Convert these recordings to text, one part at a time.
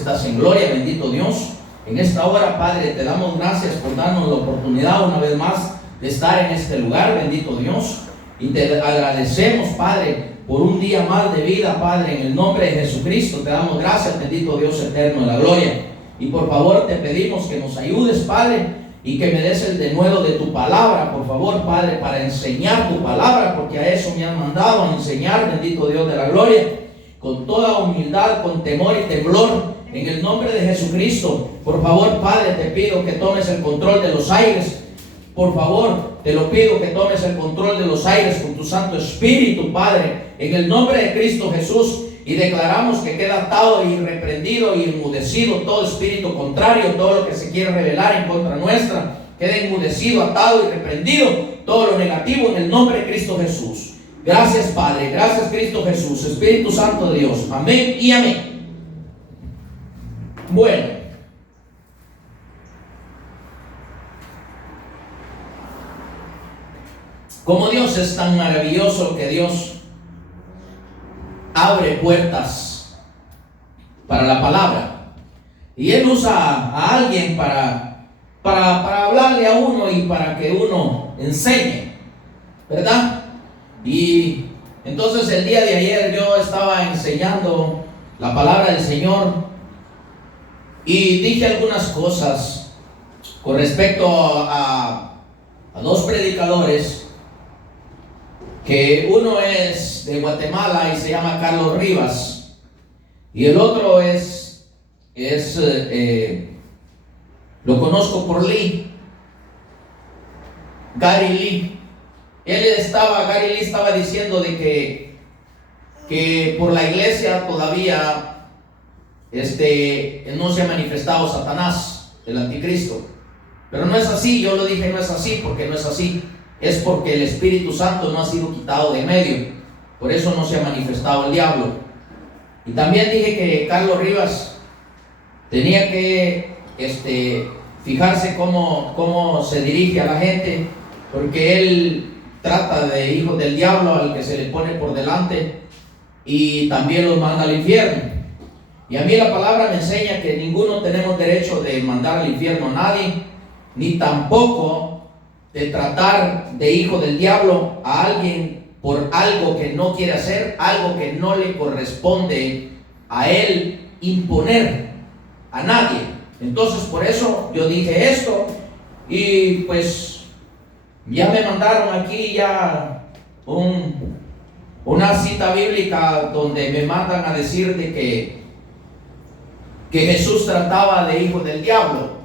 estás en gloria, bendito Dios. En esta hora, Padre, te damos gracias por darnos la oportunidad una vez más de estar en este lugar, bendito Dios. Y te agradecemos, Padre, por un día más de vida, Padre, en el nombre de Jesucristo. Te damos gracias, bendito Dios eterno de la gloria. Y por favor te pedimos que nos ayudes, Padre, y que me des el denuedo de tu palabra, por favor, Padre, para enseñar tu palabra, porque a eso me han mandado, a enseñar, bendito Dios de la gloria, con toda humildad, con temor y temblor, en el nombre de Jesucristo. Por favor, Padre, te pido que tomes el control de los aires. Por favor, te lo pido que tomes el control de los aires con tu Santo Espíritu, Padre, en el nombre de Cristo Jesús. Y declaramos que queda atado y reprendido y enmudecido todo espíritu contrario, todo lo que se quiere rebelar en contra nuestra, queda enmudecido, atado y reprendido todo lo negativo en el nombre de Cristo Jesús. Gracias, Padre, gracias, Cristo Jesús, Espíritu Santo de Dios, amén y amén. Bueno, como Dios es tan maravilloso, que Dios abre puertas para la palabra, y Él usa a alguien para hablarle a uno y para que uno enseñe, ¿verdad? Y entonces el día de ayer yo estaba enseñando la palabra del Señor y dije algunas cosas con respecto a dos predicadores, que uno es de Guatemala y se llama Carlos Rivas, y el otro lo conozco por Lee, Gary Lee. Gary Lee estaba diciendo de que por la iglesia todavía no se ha manifestado Satanás, el anticristo. Pero no es así, yo lo dije, no es así, porque no es así. Es porque el Espíritu Santo no ha sido quitado de medio. Por eso no se ha manifestado el diablo. Y también dije que Carlos Rivas tenía que fijarse cómo se dirige a la gente, porque él trata de hijos del diablo al que se le pone por delante y también los manda al infierno. Y a mí la palabra me enseña que ninguno tenemos derecho de mandar al infierno a nadie, ni tampoco de tratar de hijo del diablo a alguien por algo que no quiere hacer, algo que no le corresponde a él imponer a nadie. Entonces por eso yo dije esto, y pues ya me mandaron aquí ya una cita bíblica donde me mandan a decir de que Jesús trataba de hijo del diablo.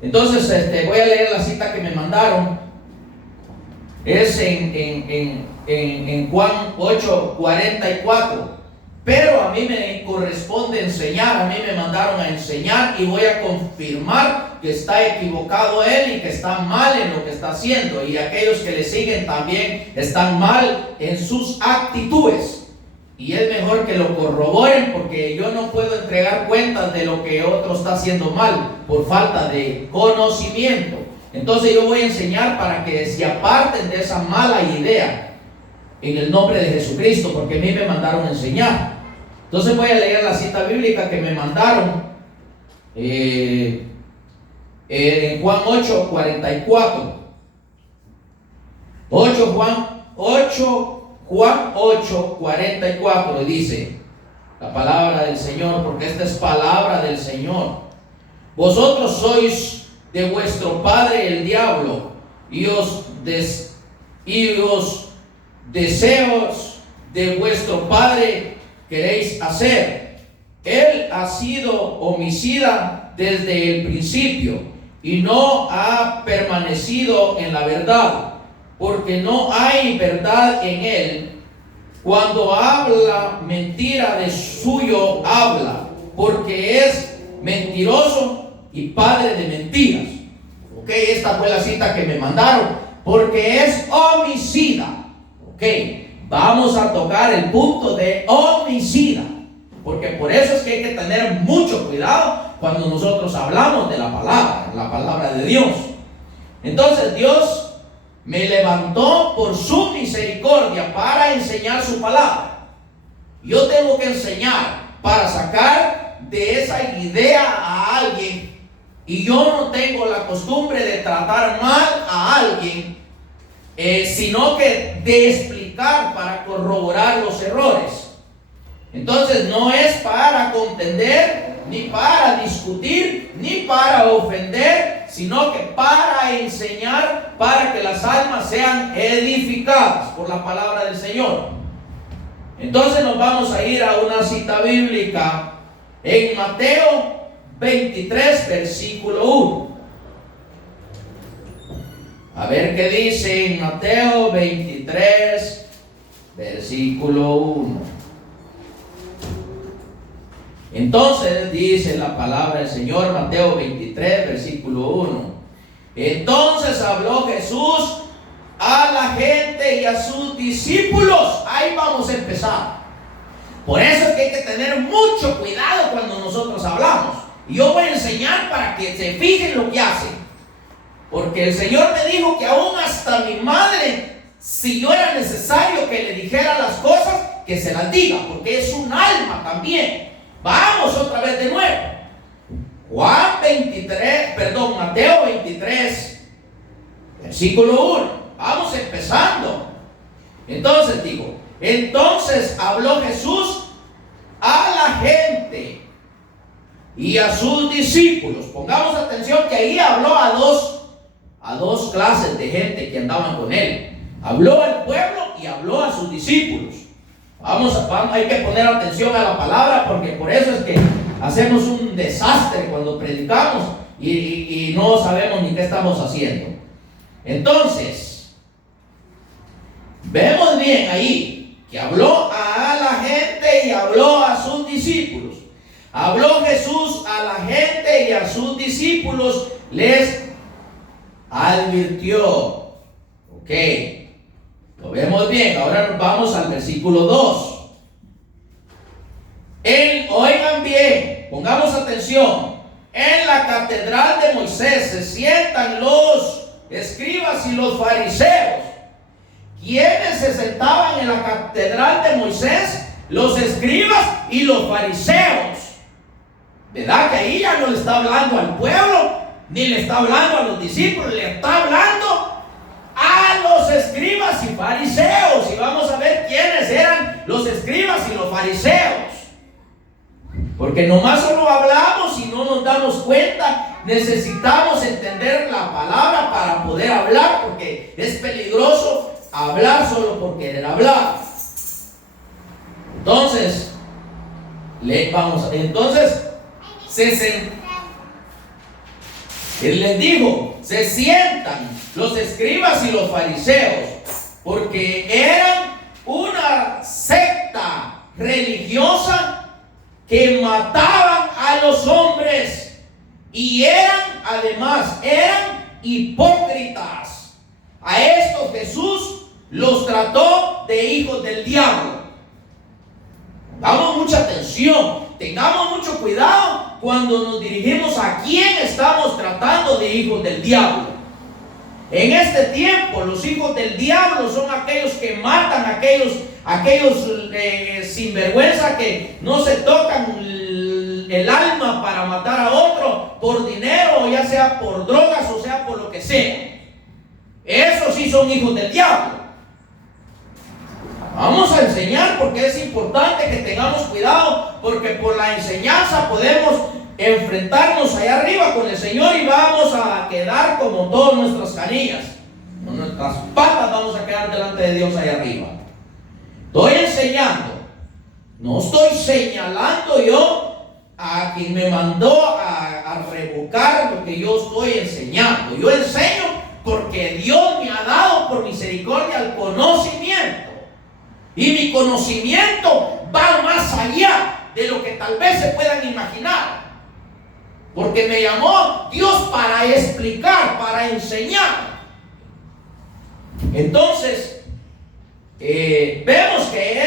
Entonces voy a leer la cita que me mandaron. Es en Juan 8:44. Pero a mí me corresponde enseñar, a mí me mandaron a enseñar, y voy a confirmar que está equivocado él y que está mal en lo que está haciendo, y aquellos que le siguen también están mal en sus actitudes. Y es mejor que lo corroboren, porque yo no puedo entregar cuentas de lo que otro está haciendo mal por falta de conocimiento. Entonces yo voy a enseñar para que se aparten de esa mala idea en el nombre de Jesucristo, porque a mí me mandaron a enseñar. Entonces voy a leer la cita bíblica que me mandaron en Juan 8:44. Juan 8:44 dice la palabra del Señor, porque esta es palabra del Señor. Vosotros sois de vuestro padre el diablo, y os deseos de vuestro padre queréis hacer. Él ha sido homicida desde el principio y no ha permanecido en la verdad, porque no hay verdad en él. Cuando habla mentira, de suyo habla, porque es mentiroso y padre de mentiras. Ok, esta fue la cita que me mandaron, porque es homicida. Ok, vamos a tocar el punto de homicida, porque por eso es que hay que tener mucho cuidado cuando nosotros hablamos de la palabra de Dios. Entonces Dios me levantó por su misericordia para enseñar su palabra. Yo tengo que enseñar para sacar de idea a alguien y yo no tengo la costumbre de tratar mal a alguien, sino que de explicar para corroborar los errores. Entonces no es para contender, ni para discutir, ni para ofender, sino que para enseñar, para que las almas sean edificadas por la palabra del Señor. Entonces nos vamos a ir a una cita bíblica en Mateo 23, versículo 1. A ver qué dice en Mateo 23, versículo 1. Entonces dice la palabra del Señor, Mateo 23, versículo 1. Entonces habló Jesús a la gente y a sus discípulos. Ahí vamos a empezar. Por eso es que hay que tener mucho cuidado cuando nosotros hablamos. Y yo voy a enseñar para que se fijen lo que hacen. Porque el Señor me dijo que aún hasta mi madre, si yo era necesario que le dijera las cosas, que se las diga, porque es un alma también. Vamos otra vez de nuevo. Mateo 23, versículo 1. Vamos empezando. Entonces habló Jesús a la gente y a sus discípulos. Pongamos atención que ahí habló a dos clases de gente que andaban con él. Habló al pueblo y habló a sus discípulos. Hay que poner atención a la palabra, porque por eso es que hacemos un desastre cuando predicamos y no sabemos ni qué estamos haciendo. Entonces, vemos bien ahí que habló a la gente y habló a sus discípulos. Habló Jesús a la gente y a sus discípulos, les advirtió. Ok, lo vemos bien. Ahora nos vamos al versículo 2. Oigan bien, pongamos atención. En la catedral de Moisés se sientan los escribas y los fariseos. ¿Quiénes se sentaban en la catedral de Moisés? Los escribas y los fariseos. ¿Verdad que ahí ya no le está hablando al pueblo, ni le está hablando a los discípulos? Le está hablando a los escribas y fariseos. Y vamos a ver quiénes eran los escribas y los fariseos. Porque nomás solo hablamos y no nos damos cuenta. Necesitamos entender la palabra para poder hablar, porque es peligroso hablar solo por querer hablar. Entonces, él les dijo, se sientan los escribas y los fariseos, porque eran una secta religiosa que mataban a los hombres y eran hipócritas. A estos Jesús los trató de hijos del diablo. Pongamos mucha atención, tengamos mucho cuidado cuando nos dirigimos a quién estamos tratando de hijos del diablo. En este tiempo, los hijos del diablo son aquellos que matan, aquellos sinvergüenza que no se tocan el alma para matar a otro por dinero, ya sea por drogas o sea por lo que sea. Esos sí son hijos del diablo. Vamos a enseñar, porque es importante que tengamos cuidado, porque por la enseñanza podemos enfrentarnos allá arriba con el Señor y vamos a quedar como todas nuestras canillas, con nuestras patas vamos a quedar delante de Dios allá arriba. Estoy enseñando, no estoy señalando yo a quien me mandó a revocar lo que yo estoy enseñando. Yo enseño porque Dios me ha dado por misericordia el conocimiento. Y mi conocimiento va más allá de lo que tal vez se puedan imaginar. Porque me llamó Dios para explicar, para enseñar. Entonces, vemos que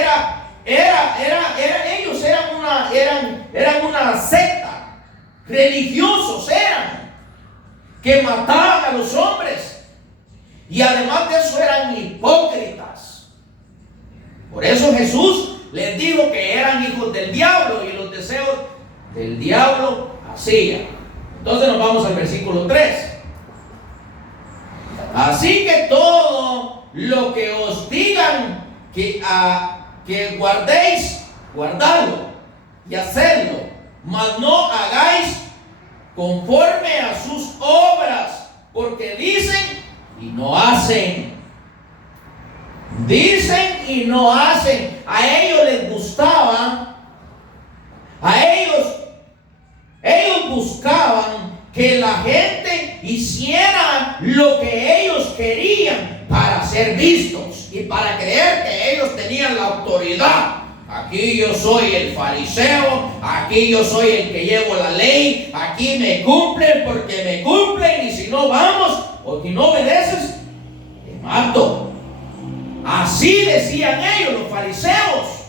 ellos eran una secta, religiosos eran, que mataban a los hombres. Y además de eso eran hipócritas. Por eso Jesús les dijo que eran hijos del diablo y los deseos el diablo hacía. Entonces nos vamos al versículo 3. Así que todo lo que os digan que guardéis, guardadlo y hacedlo, mas no hagáis conforme a sus obras, porque dicen y no hacen. Dicen y no hacen. A ellos les gustaba, ellos buscaban que la gente hiciera lo que ellos querían para ser vistos y para creer que ellos tenían la autoridad. Aquí yo soy el fariseo, aquí yo soy el que llevo la ley, aquí me cumplen porque me cumplen, y si no vamos o si no obedeces, te mato. Así decían ellos, los fariseos.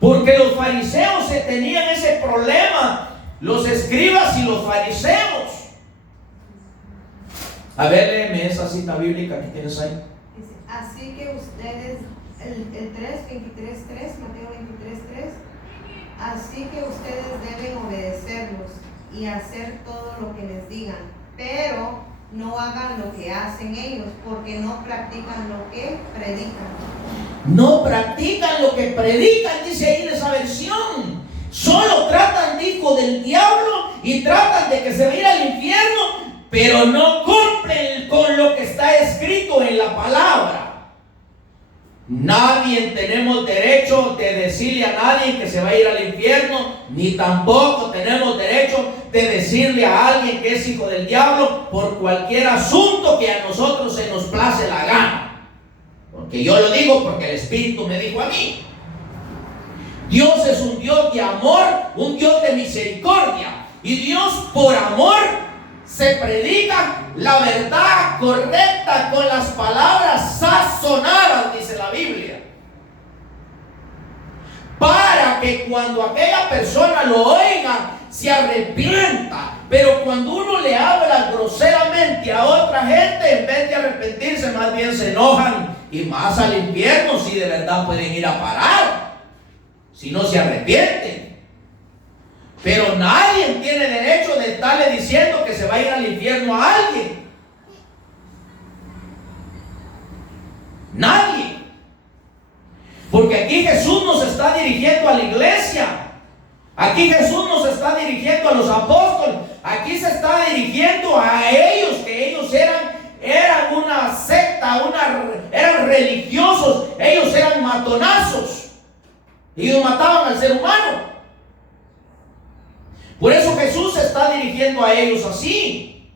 Porque los fariseos tenían ese problema, los escribas y los fariseos. A ver, léeme esa cita bíblica que tienes ahí. Así que ustedes, el 3, 23, Mateo 23:3, así que ustedes deben obedecerlos y hacer todo lo que les digan, pero no hagan lo que hacen ellos, porque no practican lo que predican. No practican lo que predican, dice ahí en esa versión. Solo tratan, dijo, del diablo y tratan de que se vaya al infierno, pero no cumplen con lo que está escrito en la palabra. Nadie tenemos derecho de decirle a nadie que se va a ir al infierno, ni tampoco tenemos derecho de decirle a alguien que es hijo del diablo por cualquier asunto que a nosotros se nos place la gana. Porque yo lo digo porque el Espíritu me dijo a mí. Dios es un Dios de amor, un Dios de misericordia, y Dios por amor se predica la verdad correcta con las palabras sazonadas, dice la Biblia, para que cuando aquella persona lo oiga se arrepienta. Pero cuando uno le habla groseramente a otra gente, en vez de arrepentirse, más bien se enojan y más al infierno, si de verdad pueden ir a parar, si no se arrepienten. Pero nadie tiene derecho de estarle diciendo que se va a ir al infierno a alguien. Nadie. Porque aquí Jesús nos está dirigiendo a la iglesia. Aquí Jesús nos está dirigiendo a los apóstoles. Aquí se está dirigiendo a ellos, que ellos eran una secta, eran religiosos. Ellos eran matonazos. Ellos mataban al ser humano. Por eso Jesús se está dirigiendo a ellos así.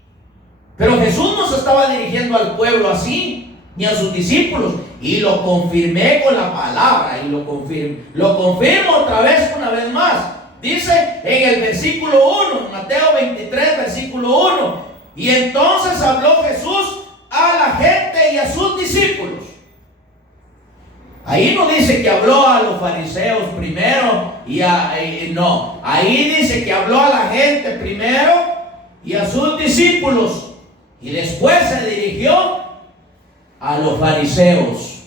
Pero Jesús no se estaba dirigiendo al pueblo así, ni a sus discípulos. Y lo confirmé con la palabra, y lo confirmo otra vez, una vez más. Dice en el versículo 1, Mateo 23, versículo 1. Y entonces habló Jesús a la gente y a sus discípulos. Ahí no dice que habló a los fariseos primero no. Ahí dice que habló a la gente primero y a sus discípulos, y después se dirigió a los fariseos.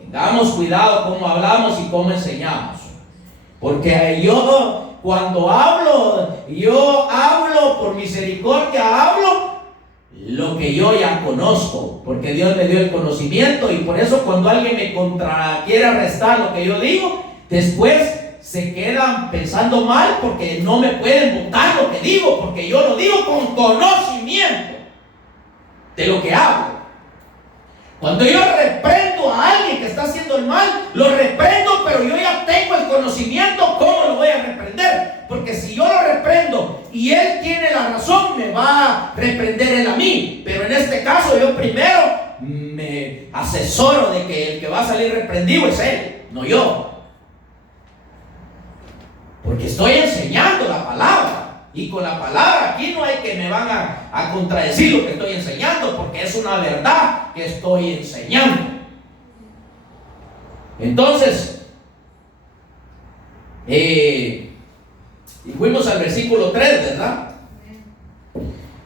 Tengamos cuidado cómo hablamos y cómo enseñamos, porque cuando hablo, yo hablo por misericordia, hablo lo que yo ya conozco, porque Dios me dio el conocimiento. Y por eso cuando alguien me quiere arrestar lo que yo digo, después se quedan pensando mal porque no me pueden votar lo que digo, porque yo lo digo con conocimiento de lo que hago. Cuando yo reprendo a alguien que está haciendo el mal, lo reprendo, pero yo ya tengo el conocimiento cómo lo voy a reprender. Porque si yo lo reprendo y él tiene la razón, me va a reprender él a mí. Pero en este caso yo primero me asesoro de que el que va a salir reprendido es él, no yo. Porque estoy enseñando la palabra. Y con la palabra aquí no hay que me van a contradecir lo que estoy enseñando, porque es una verdad que estoy enseñando. Entonces, y fuimos al versículo 3, ¿verdad?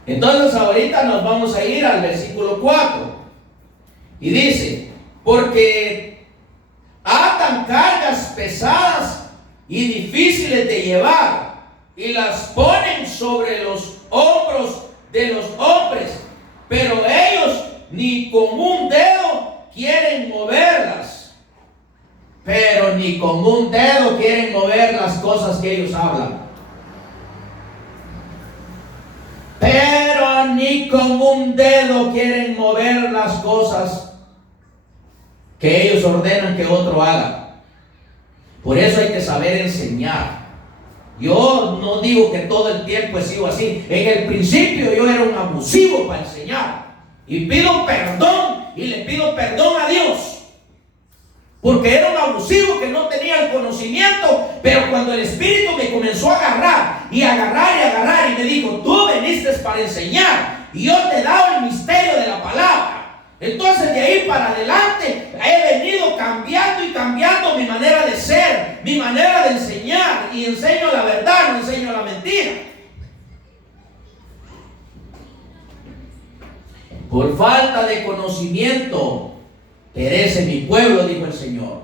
Entonces ahorita nos vamos a ir al versículo 4. Y dice: porque atan cargas pesadas y difíciles de llevar, y las ponen sobre los hombros de los hombres, pero ellos ni con un dedo quieren moverlas. Pero ni con un dedo quieren mover las cosas que ellos hablan. Pero ni con un dedo quieren mover las cosas que ellos ordenan que otro haga. Por eso hay que saber enseñar. Yo no digo que todo el tiempo he sido así. En el principio yo era un abusivo para enseñar. Y pido perdón, y le pido perdón a Dios. Porque era un abusivo que no tenía el conocimiento. Pero cuando el Espíritu me comenzó a agarrar y me dijo: tú veniste para enseñar, y yo te he dado el misterio de la palabra. Entonces de ahí para adelante he venido cambiando y cambiando mi manera de ser, mi manera de enseñar, y enseño la verdad, no enseño la mentira. Por falta de conocimiento perece mi pueblo, dijo el Señor,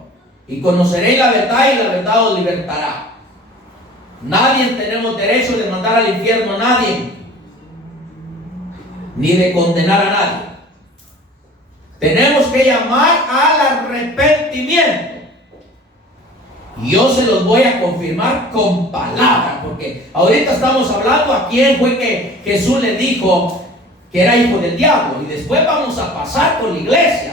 y conoceréis la verdad, y la verdad os libertará. Nadie tenemos derecho de mandar al infierno a nadie, ni de condenar a nadie. Tenemos que llamar al arrepentimiento. Y yo se los voy a confirmar con palabras, porque ahorita estamos hablando a quién fue que Jesús le dijo que era hijo del diablo, y después vamos a pasar con la iglesia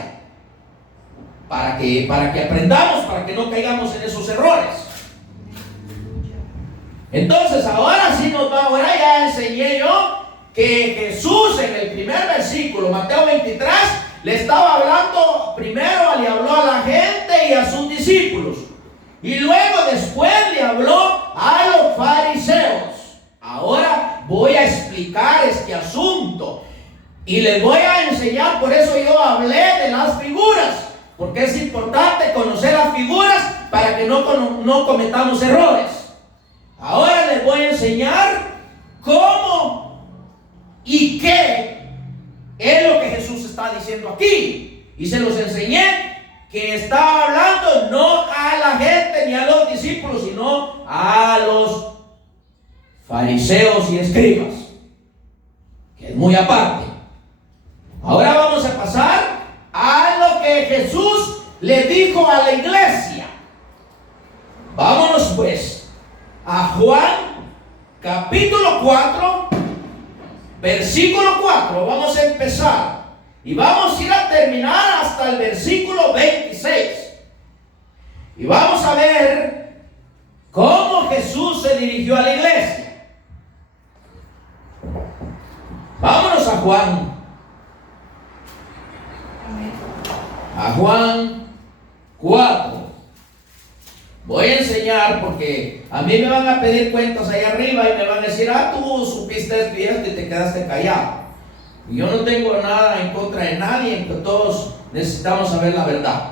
para que aprendamos, para que no caigamos en esos errores. Entonces ahora sí ahora ya enseñé yo que Jesús en el primer versículo, Mateo 23, le estaba hablando, primero le habló a la gente y a sus discípulos, y luego después le habló a los fariseos. Ahora voy a explicar este asunto y les voy a enseñar. Por eso yo hablé de las figuras, porque es importante conocer las figuras para que no cometamos errores. Ahora les voy a enseñar cómo y qué es lo que Jesús está diciendo aquí. Y se los enseñé que estaba hablando no a la gente ni a los discípulos, sino a los fariseos y escribas, que es muy aparte. Ahora vamos a pasar a lo que Jesús le dijo a la iglesia. Vámonos pues a Juan capítulo 4, versículo 4. Vamos a empezar y vamos a ir a terminar hasta el versículo 26. Y vamos a ver cómo Jesús se dirigió a la iglesia. Vámonos a Juan. A Juan 4. Voy a enseñar porque a mí me van a pedir cuentas allá arriba y me van a decir: tú supiste esto y te quedaste callado. Y yo no tengo nada en contra de nadie, que todos necesitamos saber la verdad.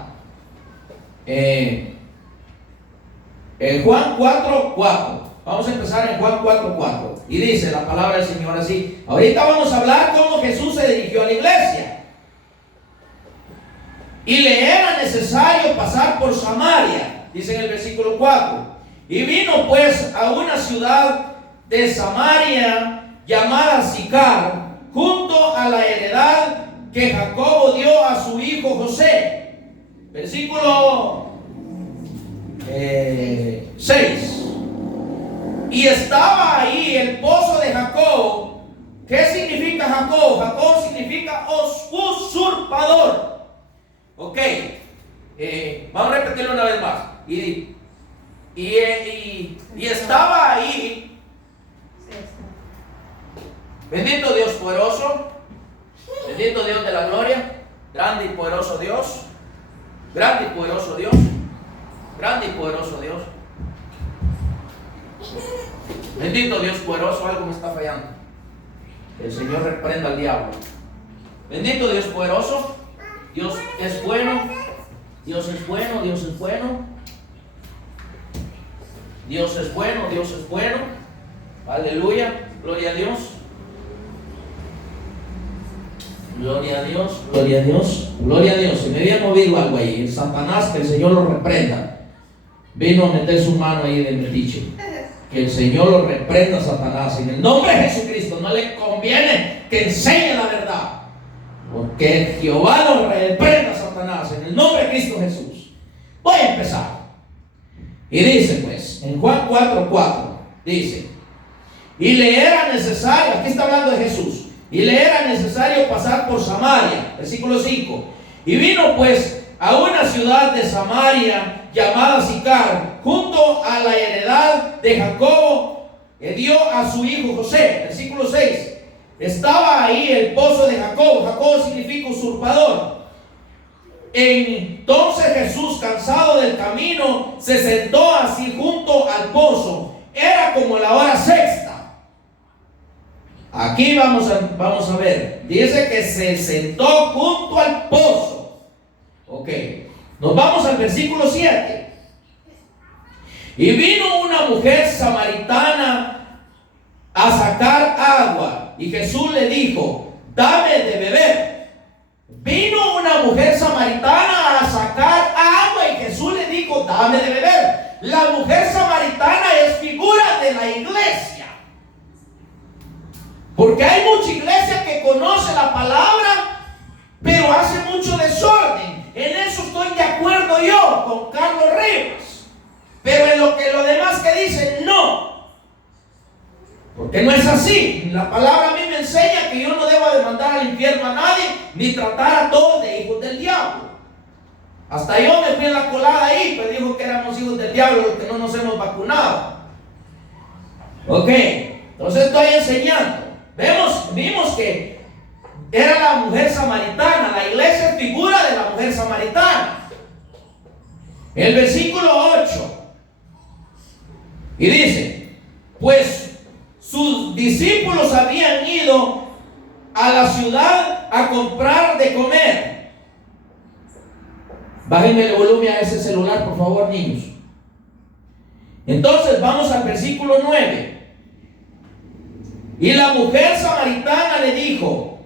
Juan 4:4. Vamos a empezar en Juan 4:4. Y dice la palabra del Señor así. Ahorita vamos a hablar cómo Jesús se dirigió a la iglesia. Y le era necesario pasar por Samaria, dice en el versículo 4. Y vino pues a una ciudad de Samaria llamada Sicar, junto a la heredad que Jacobo dio a su hijo José. Versículo 6. Y estaba ahí el pozo de Jacob. ¿Qué significa Jacob? Jacob significa usurpador. Ok, vamos a repetirlo una vez más. Y estaba ahí. Bendito Dios poderoso, bendito Dios de la gloria, grande y poderoso Dios, grande y poderoso Dios, grande y poderoso Dios. Bendito Dios poderoso. Algo me está fallando. El Señor reprenda al diablo. Bendito Dios poderoso. Dios es bueno, Dios es bueno, Dios es bueno, Dios es bueno, Dios es bueno. Aleluya, gloria a Dios. Gloria a Dios, gloria a Dios, gloria a Dios. Se me había movido algo ahí. El Satanás, que el Señor lo reprenda. vino a meter su mano ahí de metiche. Que el Señor lo reprenda, Satanás, en el nombre de Jesucristo. No le conviene que enseñe la verdad, porque Jehová lo reprenda, Satanás, en el nombre de Cristo Jesús. Voy a empezar. Y dice pues, en Juan 4:4, dice: y le era necesario, aquí está hablando de Jesús, y le era necesario pasar por Samaria. Versículo 5. Y vino pues a una ciudad de Samaria llamada Sicar, junto a la heredad de Jacobo, que dio a su hijo José. Versículo 6. Estaba ahí el pozo de Jacobo. Jacobo significa usurpador. Entonces Jesús, cansado del camino, se sentó así junto al pozo. Era como la hora sexta. Aquí vamos a ver. Dice que se sentó junto al pozo. Ok. Nos vamos al versículo 7. Y vino una mujer samaritana a sacar agua. Y Jesús le dijo: dame de beber. Vino una mujer samaritana a sacar agua y Jesús le dijo: dame de beber. La mujer samaritana es figura de la iglesia. Porque hay mucha iglesia que conoce la palabra, pero hace mucho desorden. En eso estoy de acuerdo yo con Carlos Rivas. Pero en lo demás que dicen, no. Porque no es así. La palabra a mí me enseña que yo no debo de mandar al infierno a nadie, ni tratar a todos de hijos del diablo. Hasta yo me fui en la colada ahí, pues dijo que éramos hijos del diablo los que no nos hemos vacunado. Ok, entonces estoy enseñando. Vimos que era la mujer samaritana. La iglesia es figura de la mujer samaritana. El versículo 8. Y dice: pues sus discípulos habían ido a la ciudad a comprar de comer. Bájenme el volumen a ese celular, por favor, niños. Entonces vamos al versículo 9. Y la mujer samaritana le dijo: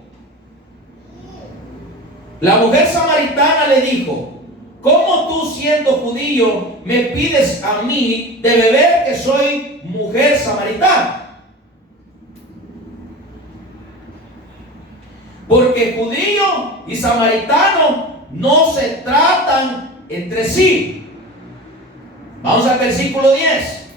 ¿cómo tú, siendo judío, me pides a mí de beber, que soy mujer samaritana? Porque judío y samaritano no se tratan entre sí. Vamos al versículo 10.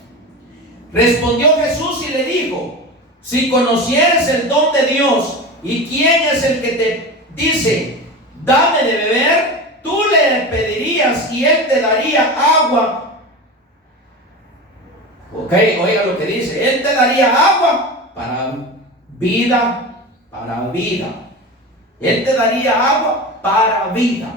Respondió Jesús y le dijo: si conocieres el don de Dios y quién es el que te dice: dame de beber, tú le pedirías y él te daría agua. Ok, oiga lo que dice: él te daría agua para vida, para vida. Él te daría agua para vida.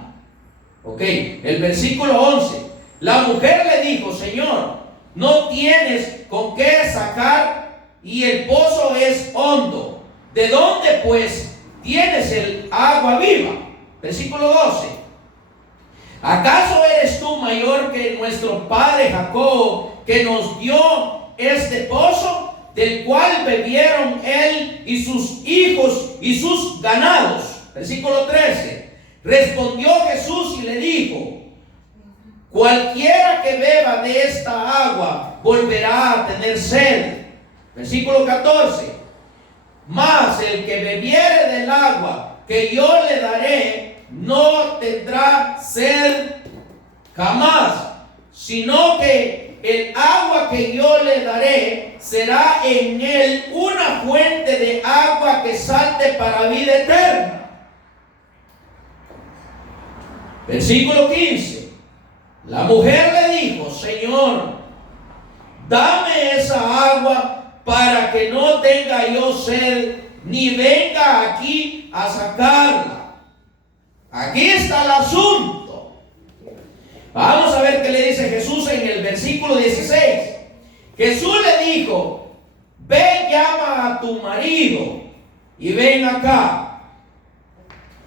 Ok, el versículo 11. La mujer le dijo: Señor, no tienes con qué sacar y el pozo es hondo. ¿De dónde pues tienes el agua viva? Versículo 12. ¿Acaso eres tú mayor que nuestro padre Jacob, que nos dio este pozo, del cual bebieron él y sus hijos y sus ganados? Versículo 13. Respondió Jesús y le dijo: cualquiera que beba de esta agua volverá a tener sed. Versículo 14. Mas el que bebiere del agua que yo le daré no tendrá sed jamás, sino que el agua que yo le daré será en él una fuente de agua que salte para vida eterna. Versículo 15. La mujer le dijo: Señor, dame esa agua para que no tenga yo sed, ni venga aquí a sacarla. Aquí está el asunto. Vamos a ver qué le dice Jesús en el versículo 16. Jesús le dijo: ve, llama a tu marido y ven acá.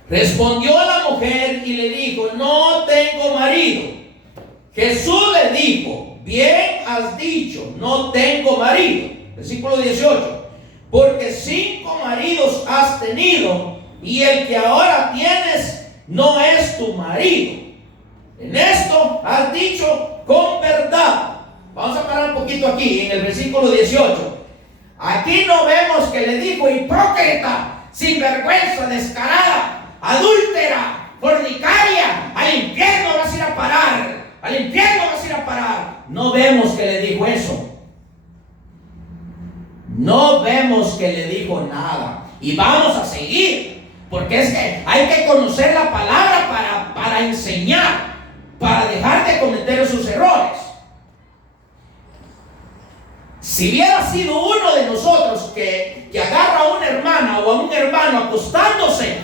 Respondió la mujer y le dijo: no tengo marido. Jesús le dijo: bien has dicho, no tengo marido. Versículo 18. Porque 5 maridos has tenido, y el que ahora tienes no es tu marido. En esto has dicho con verdad. Vamos a parar un poquito aquí, en el versículo 18. Aquí no vemos que le dijo hipócrita, sinvergüenza, descarada, adúltera, fornicaria, al infierno vas a ir a parar, al infierno vas a ir a parar. No vemos que le dijo eso. No vemos que le dijo nada. Y vamos a seguir, porque es que hay que conocer la palabra para enseñar, para dejar de cometer esos errores. Si hubiera sido uno de nosotros que agarra a una hermana o a un hermano acostándose,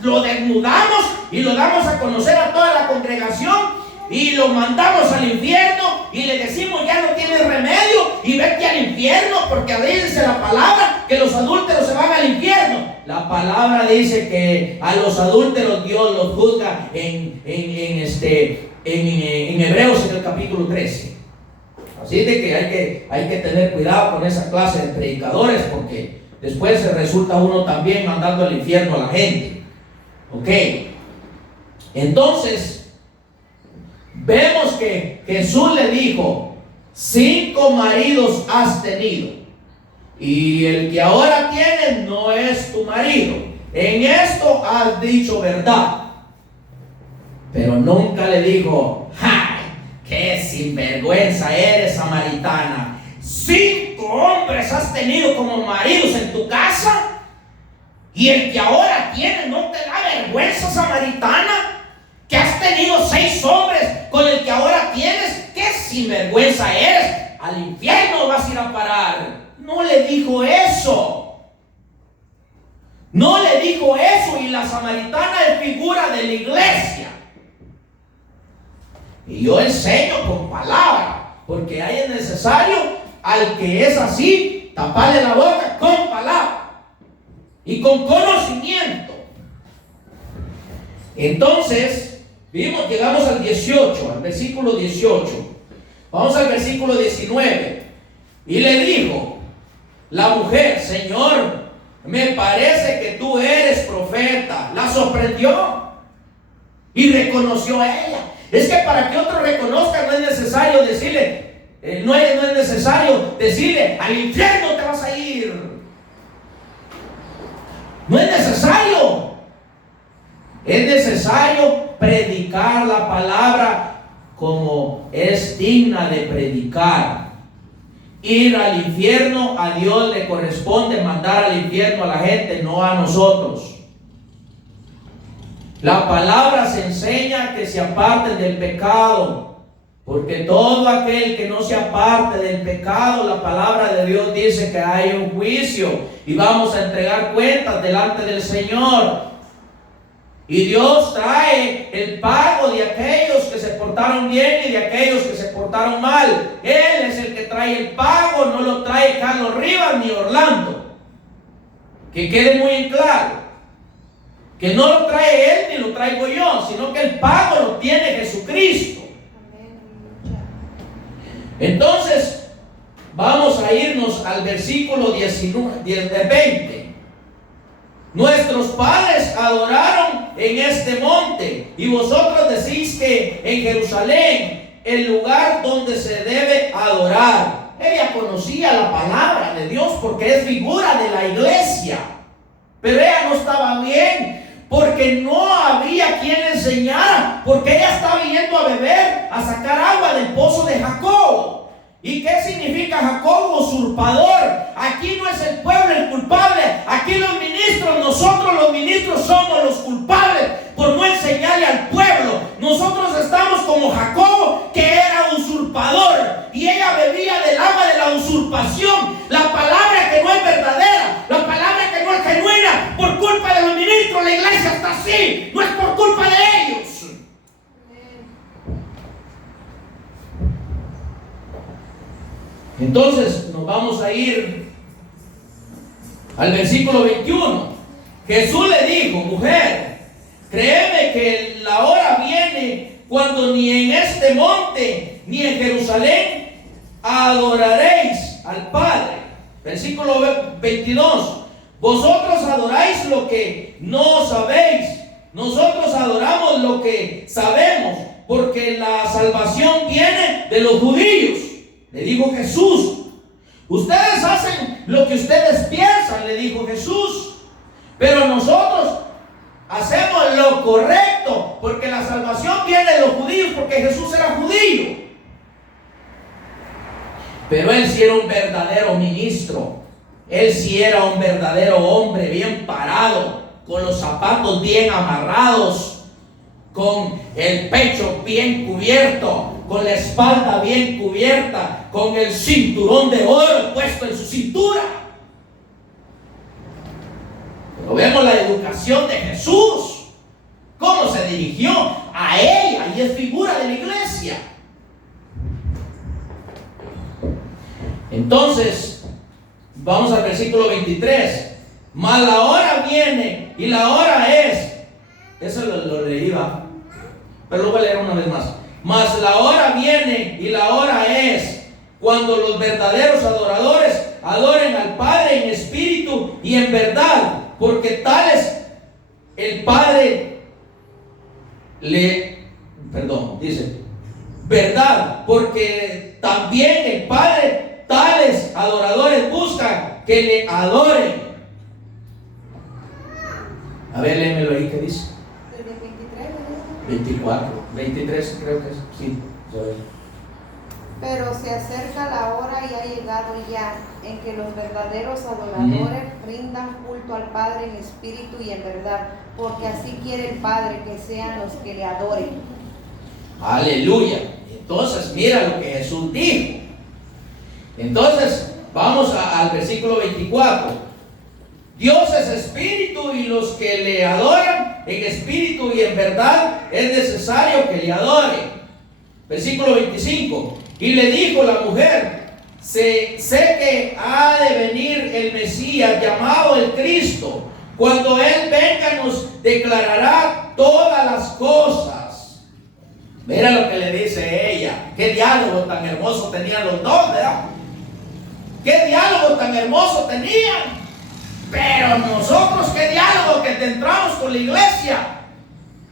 lo desnudamos y lo damos a conocer a toda la congregación y lo mandamos al infierno y le decimos ya no tienes remedio y vete al infierno, porque dice la palabra que los adúlteros se van al infierno. La palabra dice que a los adúlteros Dios los juzga en Hebreos en el capítulo 13. Así de que hay que tener cuidado con esa clase de predicadores, porque después se resulta uno también mandando al infierno a la gente. Ok, entonces vemos que Jesús le dijo: 5 maridos has tenido, y el que ahora tienes no es tu marido. En esto has dicho verdad. Pero nunca le dijo: ¡ay, qué sinvergüenza eres, samaritana! 5 hombres has tenido como maridos en tu casa, y el que ahora tienes no te da vergüenza, samaritana, que has tenido 6 hombres con el que ahora tienes. ¡Qué sinvergüenza eres! Al infierno vas a ir a parar. No le dijo eso. No le dijo eso. Y la samaritana es figura de la iglesia. Y yo enseño con palabra, porque ahí es necesario al que es así taparle la boca con palabra y con conocimiento. Entonces llegamos al 18, al versículo 18. Vamos al versículo 19. Y le dijo la mujer: Señor, me parece que tú eres profeta. La sorprendió y reconoció a ella. Es que para que otro reconozca no es necesario decirle, no es necesario decirle: al infierno te vas a ir. No es necesario. Es necesario predicar la palabra como es digna de predicar. Ir al infierno, a Dios le corresponde mandar al infierno a la gente, no a nosotros. La palabra se enseña que se aparten del pecado, porque todo aquel que no se aparte del pecado, la palabra de Dios dice que hay un juicio y vamos a entregar cuentas delante del Señor. Y Dios trae el pago de aquellos que se portaron bien y de aquellos que se portaron mal. Él es el que trae el pago, no lo trae Carlos Rivas ni Orlando. Que quede muy en claro. Que no lo trae él ni lo traigo yo, sino que el pago lo tiene Jesucristo. Entonces, vamos a irnos al versículo 20. Nuestros padres adoraron en este monte, y vosotros decís que en Jerusalén, el lugar donde se debe adorar. Ella conocía la palabra de Dios porque es figura de la iglesia, pero ella no estaba bien, porque no había quien le enseñara, porque ella estaba yendo a beber, a sacar agua del pozo de Jacob. ¿Y qué significa Jacob? Usurpador. Aquí no es el pueblo el culpable, aquí los ministros, nosotros los ministros somos los culpables por no enseñarle al pueblo. Nosotros estamos como Jacob, que era usurpador, y ella bebía del agua de la usurpación, la palabra que no es verdadera, la palabra que no es genuina. Por culpa de los ministros la iglesia está así, no es por culpa de ellos. Entonces nos vamos a ir al versículo 21. Jesús le dijo: mujer, créeme que la hora viene cuando ni en este monte ni en Jerusalén adoraréis al Padre. Versículo 22. Vosotros adoráis lo que no sabéis. nosotros adoramos lo que sabemos, porque la salvación viene de los judíos. Le dijo Jesús. Ustedes hacen lo que ustedes piensan, le dijo Jesús. Pero nosotros hacemos lo correcto, porque la salvación viene de los judíos, porque Jesús era judío. Pero él sí era un verdadero ministro. Él sí era un verdadero hombre bien parado, con los zapatos bien amarrados, con el pecho bien cubierto, con la espalda bien cubierta, con el cinturón de oro puesto en su cintura. Pero vemos la educación de Jesús, cómo se dirigió a ella, y es figura de la iglesia. Entonces, vamos al versículo 23. Mas la hora viene y la hora es. Eso lo leí, ¿va? Pero lo voy a leer una vez más. Mas la hora viene y la hora es cuando los verdaderos adoradores adoren al Padre en espíritu y en verdad, porque tal es el Padre dice verdad, porque también el Padre tales adoradores buscan que le adoren. A ver, léemelo ahí, ¿qué dice? Desde 23, 24, 23 creo que es, sí. Pero se acerca la hora y ha llegado ya en que los verdaderos adoradores rindan culto al Padre en espíritu y en verdad, porque así quiere el Padre que sean los que le adoren. Aleluya. Entonces mira lo que Jesús dijo. Entonces vamos al versículo 24. Dios es espíritu, y los que le adoran en espíritu y en verdad es necesario que le adoren. Versículo 25. Y le dijo la mujer: sé que ha de venir el Mesías, llamado el Cristo. Cuando Él venga nos declarará todas las cosas. Mira lo que le dice ella. Qué diálogo tan hermoso tenían los dos, ¿verdad? Qué diálogo tan hermoso tenían. Pero nosotros, qué diálogo que entramos con la iglesia.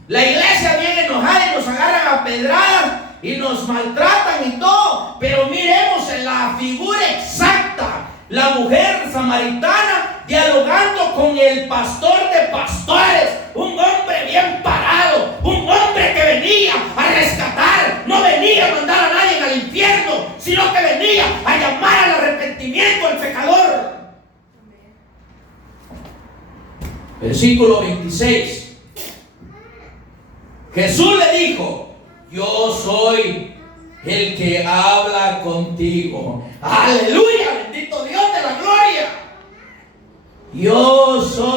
La iglesia viene enojada y nos agarran a pedradas y nos maltratan y todo. Pero miremos en la figura exacta, la mujer samaritana dialogando con el pastor de pastores, un hombre bien parado, un hombre que venía a rescatar, no venía a mandar a nadie al infierno, sino que venía a llamar al arrepentimiento al pecador. Versículo 26. Jesús le dijo: yo soy el que habla contigo. Aleluya, bendito Dios de la gloria. Yo soy